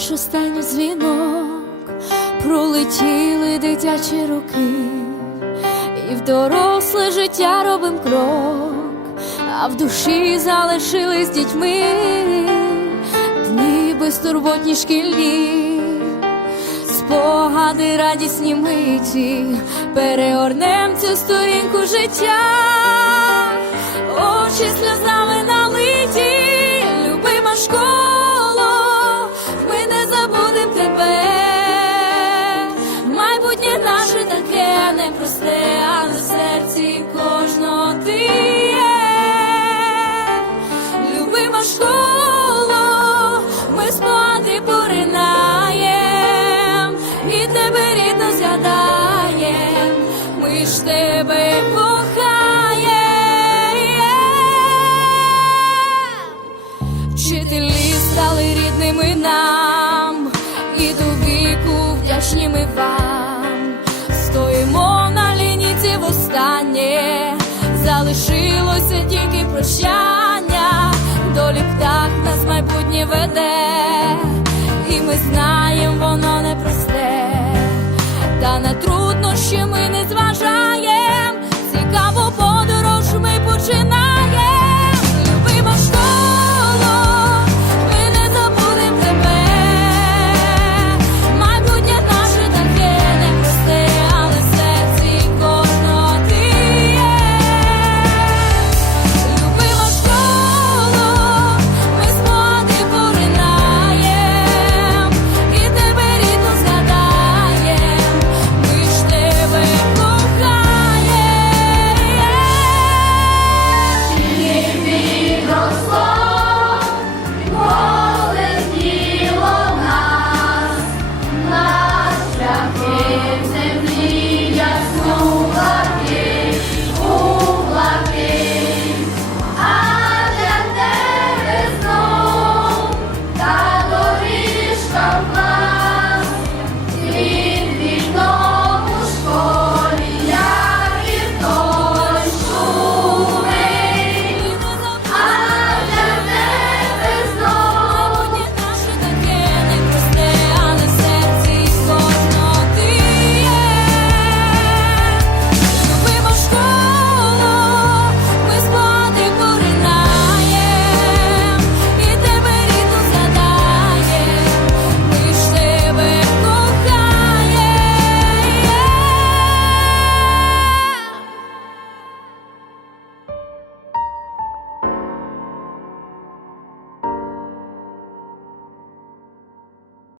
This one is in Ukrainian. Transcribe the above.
наш останній дзвінок, пролетіли дитячі роки, і в доросле життя робим крок, а в душі залишились дітьми, дні безтурботні шкільні, спогади радісні миті, переорнем цю сторінку життя, очі сльозами ж тебе кохаєм. Вчителі стали рідними нам, і до віку вдячні вам. Стоїмо на лінійці востаннє, залишилося тільки прощання, долі птах нас майбутнє веде, і ми знаємо, воно непросте, та на труднощі ми не зважаєм,